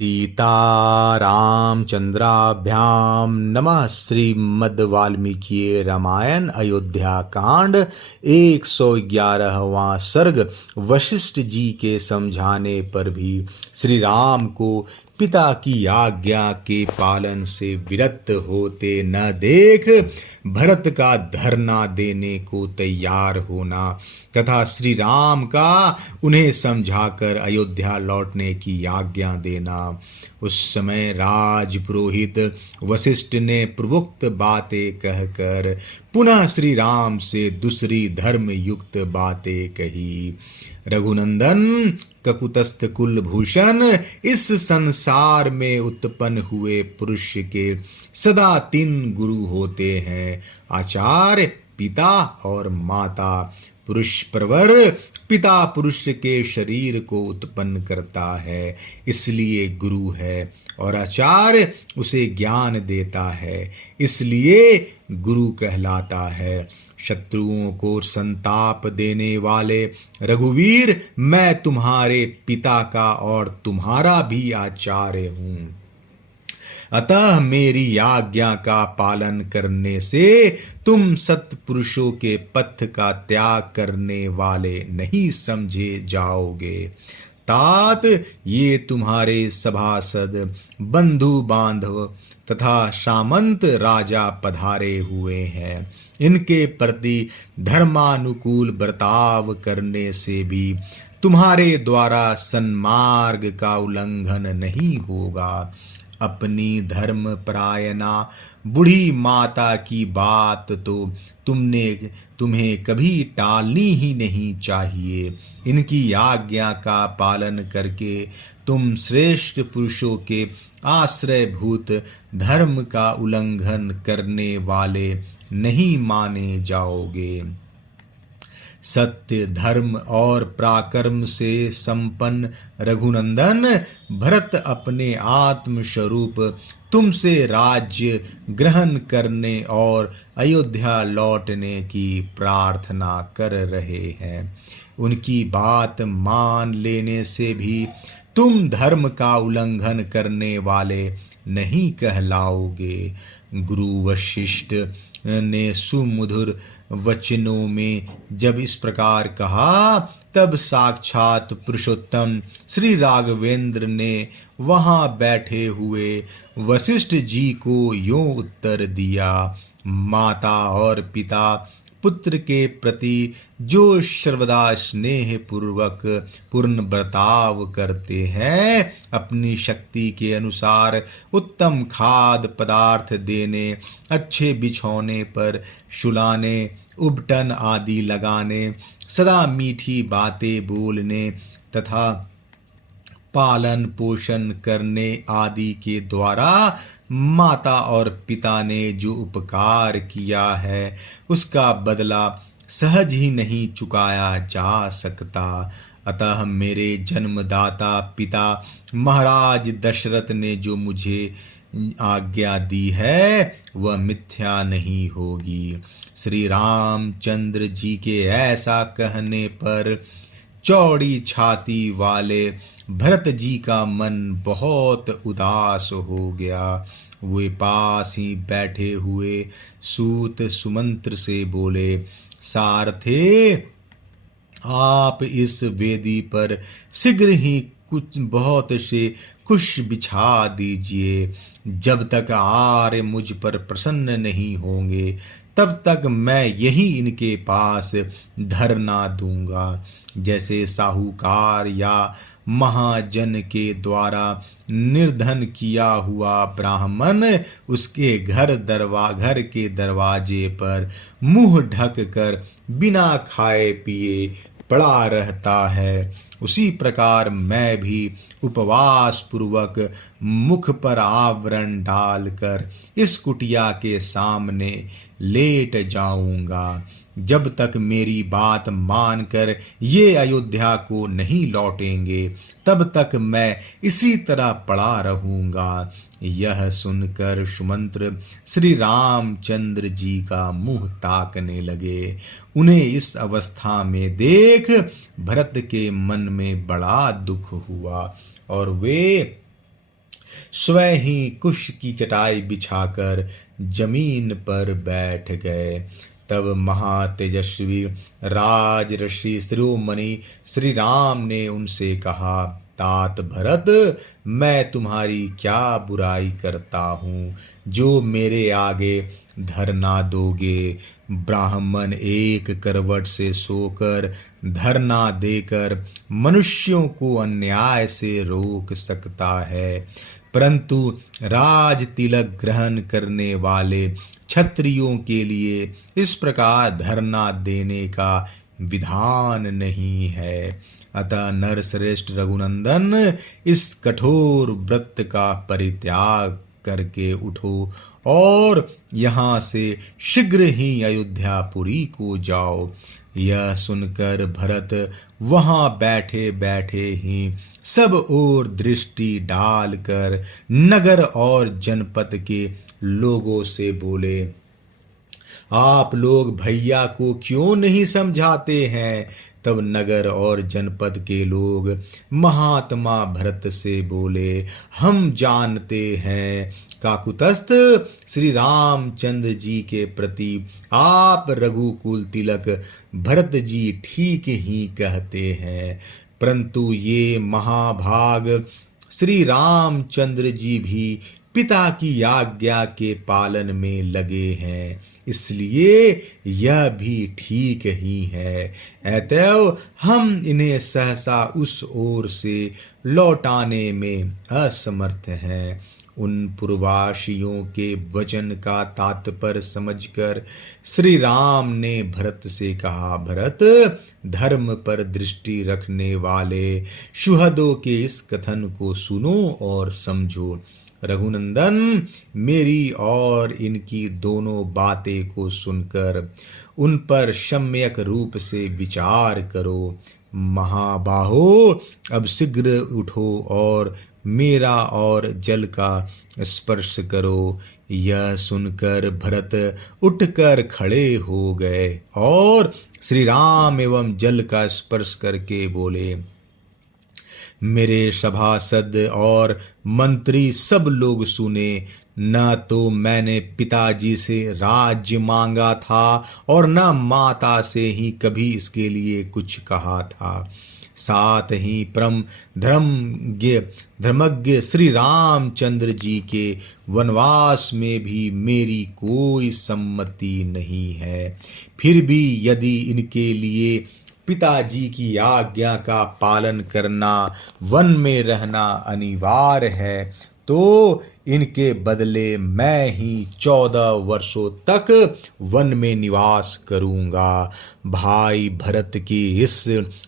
सीतारामचंद्राभ्याम नमः। श्रीमद् वाल्मीकि रामायण अयोध्या कांड 111वां सर्ग। वशिष्ठ जी के समझाने पर भी श्री राम को पिता की आज्ञा के पालन से विरत होते न देख भरत का धरना देने को तैयार होना तथा श्री राम का उन्हें समझाकर अयोध्या लौटने की आज्ञा देना। उस समय राजपुरोहित वशिष्ठ ने पूर्वोक्त बातें कहकर पुनः श्री राम से दूसरी धर्म युक्त बातें कही। रघुनंदन ककुतस्थ कुलभूषण, इस संसार में उत्पन्न हुए पुरुष के सदा 3 गुरु होते हैं, आचार्य, पिता और माता। पुरुष प्रवर पिता पुरुष के शरीर को उत्पन्न करता है, इसलिए गुरु है, और आचार्य उसे ज्ञान देता है, इसलिए गुरु कहलाता है। शत्रुओं को संताप देने वाले रघुवीर, मैं तुम्हारे पिता का और तुम्हारा भी आचार्य हूँ, अतः मेरी आज्ञा का पालन करने से तुम सत्पुरुषों के पथ का त्याग करने वाले नहीं समझे जाओगे। तात, ये तुम्हारे सभासद, बंधु बांधव तथा सामंत राजा पधारे हुए हैं। इनके प्रति धर्मानुकूल बर्ताव करने से भी तुम्हारे द्वारा सन्मार्ग का उल्लंघन नहीं होगा। अपनी धर्म परायणा बूढ़ी माता की बात तो तुम्हें कभी टालनी ही नहीं चाहिए। इनकी आज्ञा का पालन करके तुम श्रेष्ठ पुरुषों के आश्रयभूत धर्म का उल्लंघन करने वाले नहीं माने जाओगे। सत्य, धर्म और पराक्रम से संपन्न रघुनंदन, भरत अपने आत्म स्वरूप तुमसे राज्य ग्रहण करने और अयोध्या लौटने की प्रार्थना कर रहे हैं। उनकी बात मान लेने से भी तुम धर्म का उल्लंघन करने वाले नहीं कहलाओगे। गुरु वशिष्ठ ने सुमधुर वचनों में जब इस प्रकार कहा, तब साक्षात पुरुषोत्तम श्री राघवेंद्र ने वहां बैठे हुए वशिष्ठ जी को यों उत्तर दिया। माता और पिता पुत्र के प्रति जो सर्वदा स्नेह पूर्वक पूर्ण बर्ताव करते हैं, अपनी शक्ति के अनुसार उत्तम खाद्य पदार्थ देने, अच्छे बिछौने पर सुलाने, उबटन आदि लगाने, सदा मीठी बातें बोलने तथा पालन पोषण करने आदि के द्वारा माता और पिता ने जो उपकार किया है, उसका बदला सहज ही नहीं चुकाया जा सकता। अतः मेरे जन्मदाता पिता महाराज दशरथ ने जो मुझे आज्ञा दी है, वह मिथ्या नहीं होगी। श्री रामचंद्र जी के ऐसा कहने पर चौड़ी छाती वाले भरत जी का मन बहुत उदास हो गया। वे पास ही बैठे हुए सूत सुमंत्र से बोले, सारथे, आप इस वेदी पर शीघ्र ही कुछ बहुत से कुश बिछा दीजिए। जब तक आर्य मुझ पर प्रसन्न नहीं होंगे, तब तक मैं यही इनके पास धरना दूंगा। जैसे साहूकार या महाजन के द्वारा निर्धन किया हुआ ब्राह्मण उसके घर के दरवाजे पर मुंह ढक कर बिना खाए पिए पड़ा रहता है, उसी प्रकार मैं भी उपवास पूर्वक मुख पर आवरण डालकर इस कुटिया के सामने लेट जाऊंगा। जब तक मेरी बात मानकर ये अयोध्या को नहीं लौटेंगे, तब तक मैं इसी तरह पड़ा रहूंगा। यह सुनकर सुमंत्र श्री रामचंद्र जी का मुंह ताकने लगे। उन्हें इस अवस्था में देख भरत के मन में बड़ा दुख हुआ और वे स्वयं ही कुश की चटाई बिछाकर जमीन पर बैठ गए। तब महातेजस्वी राजर्षि शिरोमणि श्री राम ने उनसे कहा, तात भरत, मैं तुम्हारी क्या बुराई करता हूँ जो मेरे आगे धरना दोगे। ब्राह्मण एक करवट से सोकर धरना देकर मनुष्यों को अन्याय से रोक सकता है, परंतु राज तिलक ग्रहण करने वाले क्षत्रियों के लिए इस प्रकार धरना देने का विधान नहीं है। अतः नरश्रेष्ठ रघुनंदन, इस कठोर व्रत का परित्याग करके उठो और यहाँ से शीघ्र ही अयोध्यापुरी को जाओ। यह सुनकर भरत वहां बैठे बैठे ही सब ओर दृष्टि डालकर नगर और जनपद के लोगों से बोले, आप लोग भैया को क्यों नहीं समझाते हैं। तब नगर और जनपद के लोग महात्मा भरत से बोले, हम जानते हैं काकुतस्थ श्री रामचंद्र जी के प्रति आप रघुकुल तिलक भरत जी ठीक ही कहते हैं, परंतु ये महाभाग श्री रामचंद्र जी भी पिता की आज्ञा के पालन में लगे हैं, इसलिए यह भी ठीक ही है। अतएव हम इन्हें सहसा उस ओर से लौटाने में असमर्थ हैं। उन पूर्वाशियों के वचन का तात्पर्य समझकर श्री राम ने भरत से कहा, भरत, धर्म पर दृष्टि रखने वाले सुहृदों के इस कथन को सुनो और समझो। रघुनंदन, मेरी और इनकी दोनों बातें को सुनकर उन पर सम्यक रूप से विचार करो। महाबाहो, अब शीघ्र उठो और मेरा और जल का स्पर्श करो। यह सुनकर भरत उठकर खड़े हो गए और श्री राम एवं जल का स्पर्श करके बोले, मेरे सभासद और मंत्री सब लोग सुने, न तो मैंने पिताजी से राज्य मांगा था और न माता से ही कभी इसके लिए कुछ कहा था। साथ ही परम धर्मज्ञ श्री रामचंद्र जी के वनवास में भी मेरी कोई सम्मति नहीं है। फिर भी यदि इनके लिए पिताजी की आज्ञा का पालन करना, वन में रहना अनिवार्य है, तो इनके बदले मैं ही 14 वर्षों तक वन में निवास करूंगा। भाई भरत की इस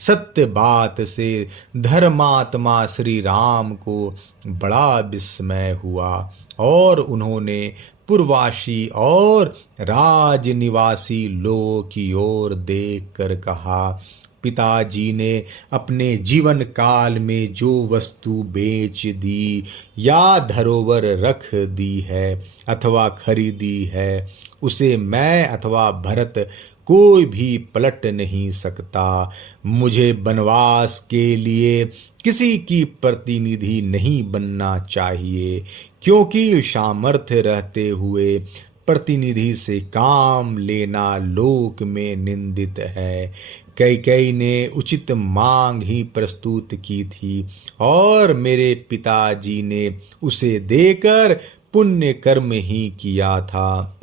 सत्य बात से धर्मात्मा श्री राम को बड़ा विस्मय हुआ और उन्होंने पूर्वासी और राज निवासी लोगों की ओर देख कर कहा, पिताजी ने अपने जीवन काल में जो वस्तु बेच दी या धरोहर रख दी है अथवा खरीदी है, उसे मैं अथवा भरत कोई भी पलट नहीं सकता। मुझे वनवास के लिए किसी की प्रतिनिधि नहीं बनना चाहिए, क्योंकि सामर्थ्य रहते हुए प्रतिनिधि से काम लेना लोक में निंदित है। कैकेयी ने उचित मांग ही प्रस्तुत की थी और मेरे पिताजी ने उसे देकर पुण्य कर्म ही किया था।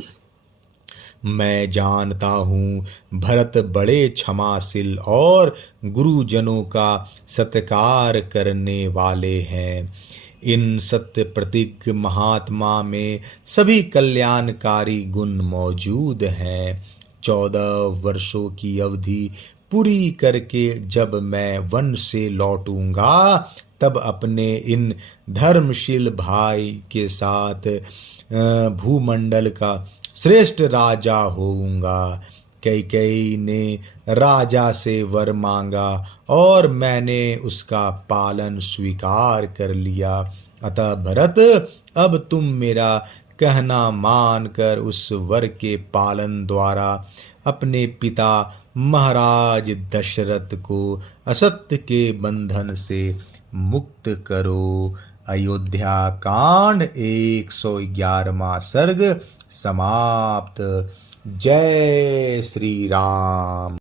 मैं जानता हूँ भरत बड़े क्षमाशील और गुरुजनों का सत्कार करने वाले हैं। इन सत्य प्रतीक महात्मा में सभी कल्याणकारी गुण मौजूद हैं। 14 वर्षों की अवधि पूरी करके जब मैं वन से लौटूंगा, तब अपने इन धर्मशील भाई के साथ भूमंडल का श्रेष्ठ राजा होऊंगा। कैकेयी ने राजा से वर मांगा और मैंने उसका पालन स्वीकार कर लिया। अतः भरत, अब तुम मेरा कहना मानकर उस वर के पालन द्वारा अपने पिता महाराज दशरथ को असत्य के बंधन से मुक्त करो। अयोध्या कांड 111वां सर्ग समाप्त। जय श्री राम।